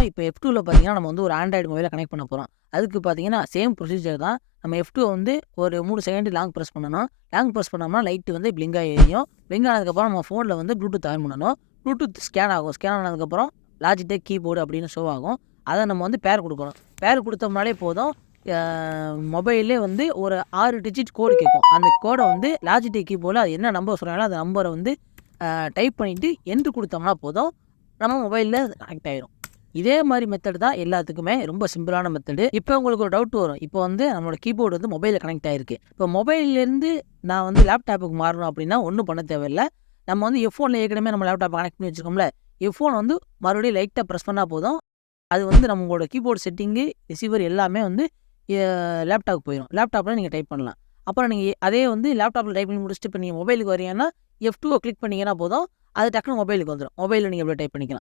போகிறோம். இப்போ F2ல பார்த்தீங்கன்னா, நம்ம வந்து ஒரு ஆண்ட்ராய்டு மொபைல கனெக்ட் பண்ண போகிறோம். அதுக்கு பார்த்தீங்கன்னா, சேம் ப்ரொசீஜர் தான். நம்ம F2 வந்து ஒரு 3 செகண்ட் லாங் பிரஸ் பண்ணணும். லாங் பிரஸ் பண்ணோம்னா லைட் வந்து பிளிங்க் ஆகி எரியும். பிளிங்க் ஆனதுக்கப்புறம் நம்ம ஃபோனில் வந்து ப்ளூடூத் ஆன் பண்ணணும். ப்ளூடூத் ஸ்கேன் ஆகும். ஸ்கேன் ஆனதுக்கப்புறம் லாஜிடெக் கீபோர்டு அப்படின்னு ஷோ ஆகும். அதை நம்ம வந்து பேர் கொடுக்கணும். பேர் கொடுத்தோம்னாலே போதும். மொபைல்லே வந்து ஒரு 6 டிஜிட் கோடு கேட்கும். அந்த கோடை வந்து லாஜிடெக் கீபோர்டில் அது என்ன நம்பர் சொல்கிறாங்களோ அந்த நம்பரை வந்து டைப் பண்ணிவிட்டு என்ட்ரு கொடுத்தோம்னா போதும். நம்ம மொபைலில் கனெக்ட் ஆயிரும். இதே மாதிரி மெத்தட் தான் எல்லாத்துக்குமே. ரொம்ப சிம்பிளான மெத்தடு. இப்போ உங்களுக்கு ஒரு டவுட் வரும். இப்போ வந்து நம்மளோட கீபோர்டு வந்து மொபைலில் கனெக்ட் ஆகிருக்கு. இப்போ மொபைல்லேருந்து நான் வந்து லேப்டாப்புக்கு மாறணும் அப்படின்னா ஒன்றும் பண்ண தேவையில்லை. நம்ம வந்து F1ல ஏற்கனவே நம்ம லேப்டாப் கனெக்ட் பண்ணி வச்சுருக்கோம்ல, F1 வந்து மறுபடியும் லைட்டாக ப்ரெஸ் பண்ணால் போதும். அது வந்து நம்மளோட கீபோர்டு செட்டிங்கு, ரிசீவர் எல்லாமே வந்து லேப்டாப்புக்கு போயிடும். லேப்டாப்பில் நீங்கள் டைப் பண்ணலாம். அப்புறம் நீங்கள் அதே வந்து லேப்டாப்பில் டைப் பண்ணி முடிச்சுட்டு இப்போ நீங்கள் மொபைலுக்கு வரீங்கன்னா F2 கிளிக் பண்ணீங்கன்னா போதும். அது டக்குனு மொபைலுக்கு வந்துடும். மொபைலில் நீங்கள் அப்படியே டைப் பண்ணிக்கலாம்.